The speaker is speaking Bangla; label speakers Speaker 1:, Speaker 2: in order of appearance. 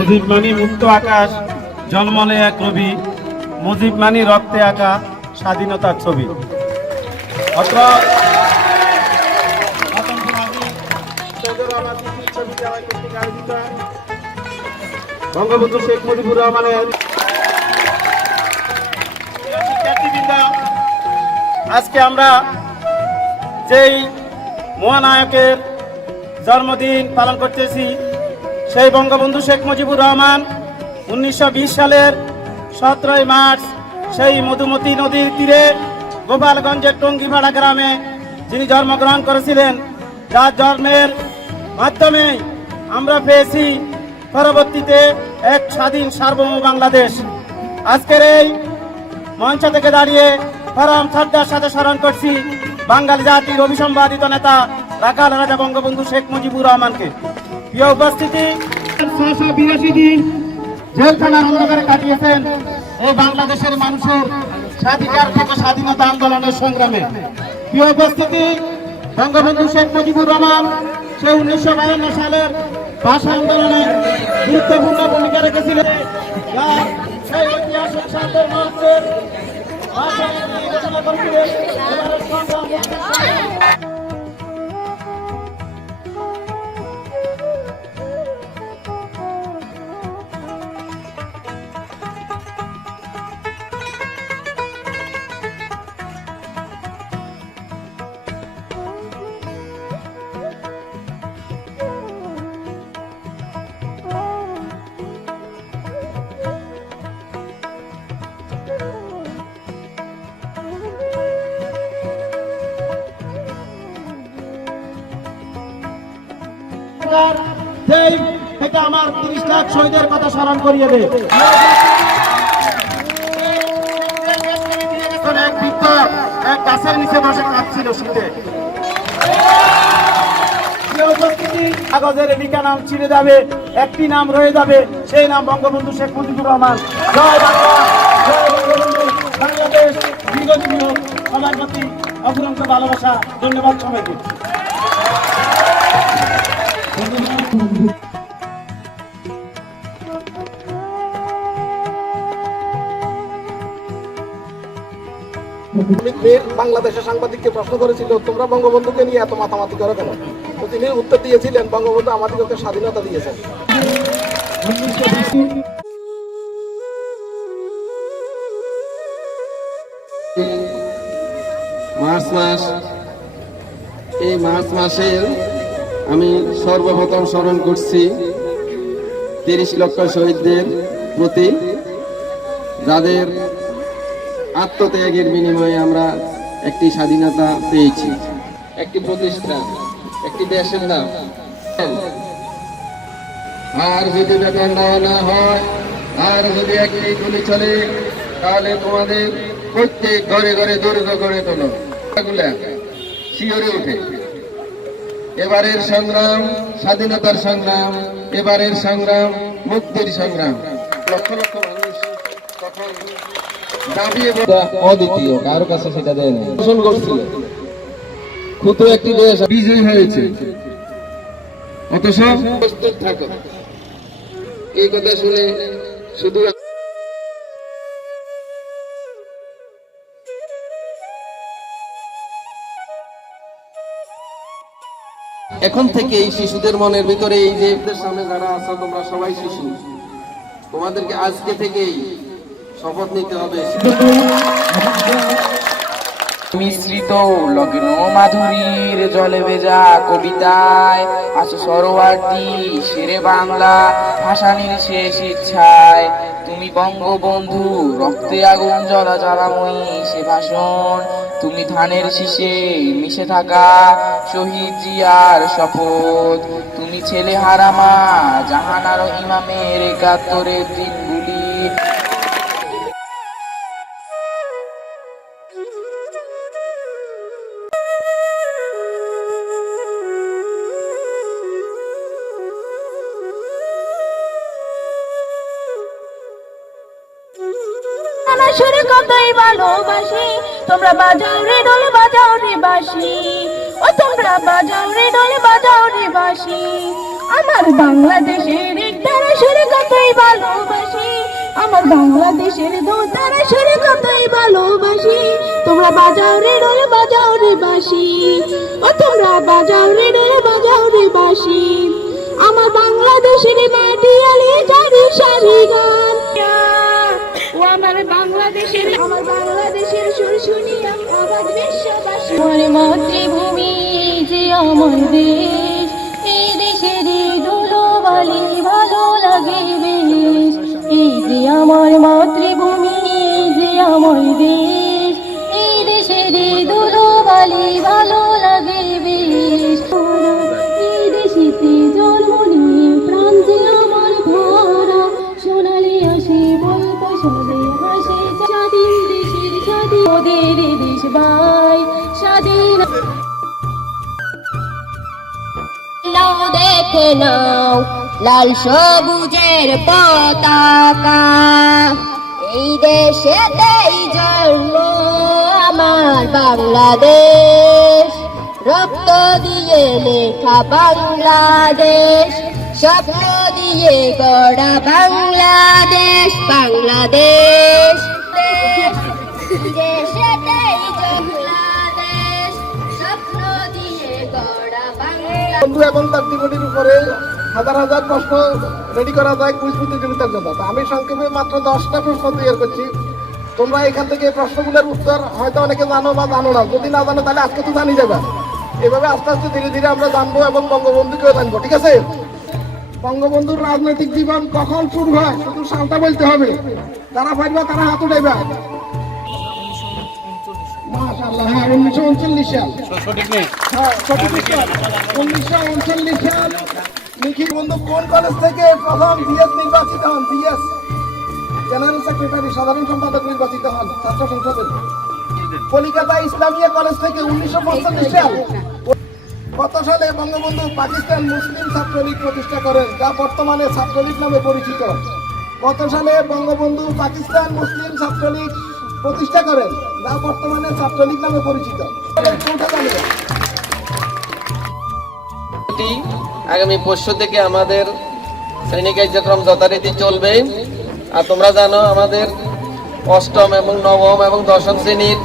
Speaker 1: মুজিব মানি মুক্ত আকাশ জন্মলে এক রবি মুজিব মানি রক্তে আঁকা স্বাধীনতার ছবি। বঙ্গবন্ধু শেখ মুজিবুর রহমানের আজকে আমরা যেই মহানায়কের জন্মদিন পালন করতেছি সেই বঙ্গবন্ধু শেখ মুজিবুর রহমান উনিশশো বিশ সালের সতেরোই মার্চ সেই মধুমতি নদীর তীরে গোপালগঞ্জের টঙ্গিপাড়া গ্রামে যিনি জন্মগ্রহণ করেছিলেন যার জন্মের মাধ্যমে আমরা পেয়েছি পরবর্তীতে এক স্বাধীন সার্বভৌম বাংলাদেশ। আজকের এই মঞ্চ থেকে দাঁড়িয়ে পরম শ্রদ্ধার সাথে স্মরণ করছি বাঙালি জাতির অভিসম্বাদিত নেতা রাখাল রাজা বঙ্গবন্ধু শেখ মুজিবুর রহমানকে। প্রিয় উপস্থিতি। ছশো বিরাশি দিন জেলখানার অন্ধকারে কাটিয়েছেন এই বাংলাদেশের মানুষের স্বাধিকার থেকে স্বাধীনতা আন্দোলনের সংগ্রামে। প্রিয় উপস্থিতি, বঙ্গবন্ধু শেখ মুজিবুর রহমান, সে উনিশশো বায়ান্ন সালের ভাষা আন্দোলনে গুরুত্বপূর্ণ ভূমিকা রেখেছিলেন। ঐতিহাসিক সরকার যেই থেকে আমার তিরিশ লাখ শহীদের কথা স্মরণ করিয়ে দেয় এক বৃদ্ধ এক গাছের নিচে বসে কাঁদছিল শীতে। যে উপস্থিতি কাগজের এদিকে নাম ছিঁড়ে যাবে একটি নাম রয়ে যাবে সেই নাম বঙ্গবন্ধু শেখ মুজিবুর রহমান। জয় বাংলা বাংলাদেশ দীর্ঘজীবী হোক সবার প্রতি অফুরন্ত ভালোবাসা ধন্যবাদ সবাইকে।
Speaker 2: বাংলাদেশের সাংবাদিককে প্রশ্ন করেছিল, তোমরা বঙ্গবন্ধুকে নিয়ে এত মাতামাতি করো কেন? তো তিনি উত্তর দিয়েছিলেন, বঙ্গবন্ধু আমাদেরকে স্বাধীনতা দিয়েছেন।
Speaker 3: মার্চ মাস, এই মার্চ মাসের আমি সর্বপ্রথম স্মরণ করছি তিরিশ লক্ষ শহীদদের প্রতি যাদের আত্মত্যাগের বিনিময়ে আমরা একটি স্বাধীনতা পেয়েছি। একটি প্রতিষ্ঠান একটি দেশের নাম। আর যদি বেতন দেওয়া না হয়, আর যদি একটি গুলি চলে, তাহলে তোমাদের প্রত্যেক ঘরে ঘরে দরিদ্র করে তোলো। শিওরে উঠে। এবারের সংগ্রাম স্বাধীনতার সংগ্রাম এবারের সংগ্রাম মুক্তির সংগ্রাম। লক্ষ লক্ষ মানুষ তখন বলা অদ্বিতীয় কারও কাছে সেটা দেয় না শোষণ করছিল। ক্ষুদ্র একটি দেশ বিজয়ী হয়েছে। অথচ প্রস্তুত থাকো। এই কথা শুনে শুধু এখন থেকে এই শিশুদের মনের ভিতরে এই যে সামনে যারা আছো, তোমরা সবাই শিশু। তোমাদেরকে আজকে থেকেই শপথ নিতে হবে।
Speaker 4: মিশ্রিত লগ্ন মাধুরীর জলে ভেজা কবিতায়। আছো সরোয়ার্দি শেরে বাংলা ভাসানির শেষ ইচ্ছায়। তুমি বঙ্গবন্ধু, রক্তে আগুন জ্বলা জ্বালাময়ী সে ভাষণ। তুমি ধানের শীষে মিশে থাকা শহীদ জিয়ার শপথ। তুমি ছেলে হারামা, জাহানার ইমামের একাত্তরের দিনগুলি
Speaker 5: তোমরা বাজাও রে ডোলে বাজাও রে বাসি আমার বাংলাদেশের একধারে সুরে কতই ভালোবাসি? আমার বাংলাদেশের দোতারা সুরে কতই ভালোবাসি? তোমরা বাজাও রে ডোলে বাজাও রে বাসি ও তোমরা বাজাও রে ডোলে বাজাও রে বাসি আমার বাংলাদেশের মাটি আলি জারি সারি গান। ও আমার বাংলাদেশের আমার বাংলাদেশের সুর শুনিয়া আবার বিশ্ববাসী। আমার মাতৃভূমি যে আমার দেশ এই দেশের ধুলোবালি ভালো লাগে বেশ। এই যে আমার মাতৃভূমি যে আমার দেশ ধুলোবালি ভালো লাগে দেশ দেখে নাও লাল সবুজের পতাকা। এই দেশেতেই জন্ম আমার বাংলাদেশ। রক্ত দিয়ে লেখা বাংলাদেশ। স্বপ্ন দিয়ে গড়া বাংলাদেশ। বাংলাদেশ।
Speaker 2: বন্ধু এবং তার টিমটির উপরে হাজার হাজার প্রশ্ন রেডি করা যায় কুইজ প্রতিযোগিতার জন্য। আমি সংক্ষেপে মাত্র দশটা প্রশ্ন তৈরি করছি। তোমরা এখান থেকে প্রশ্নগুলোর উত্তর হয়তো অনেকে জানো বা জানো না। যদি না জানো তাহলে আজকে তো জানি যাবে এভাবে আস্তে আস্তে ধীরে ধীরে আমরা জানব এবং বঙ্গবন্ধুকেও জানব ঠিক আছে? বঙ্গবন্ধুর রাজনৈতিক জীবন কখন শুরু হয় শুধু সালটা বলতে হবে। যারা পারবে তারা হাত উঠাইবে? হ্যাঁ উনিশশো উনচল্লিশ সাল। হ্যাঁ, উনিশশো উনচল্লিশ সাল নিখিল বন্ধু কোন কলেজ থেকে প্রথম বিএস নির্বাচিত হন? বিএস। জেনারেল সেক্রেটারি সাধারণ সম্পাদক নির্বাচিত হন। ছাত্র সংসদের। কলিকাতা ইসলামিয়া কলেজ থেকে উনিশশো পঁয়তাল্লিশ সাল কত সালে বঙ্গবন্ধু পাকিস্তান মুসলিম ছাত্রলীগ প্রতিষ্ঠা করেন যা বর্তমানে ছাত্রলীগ নামে পরিচিত। কত সালে বঙ্গবন্ধু পাকিস্তান মুসলিম ছাত্রলীগ প্রতিষ্ঠা করেন যা বর্তমানে ছাত্রলীগ নামে পরিচিত।
Speaker 3: আগামী পরশু থেকে আমাদের শ্রেণি কার্যক্রম যথারীতি চলবে। আর তোমরা জানো আমাদের অষ্টম এবং নবম এবং দশম শ্রেণির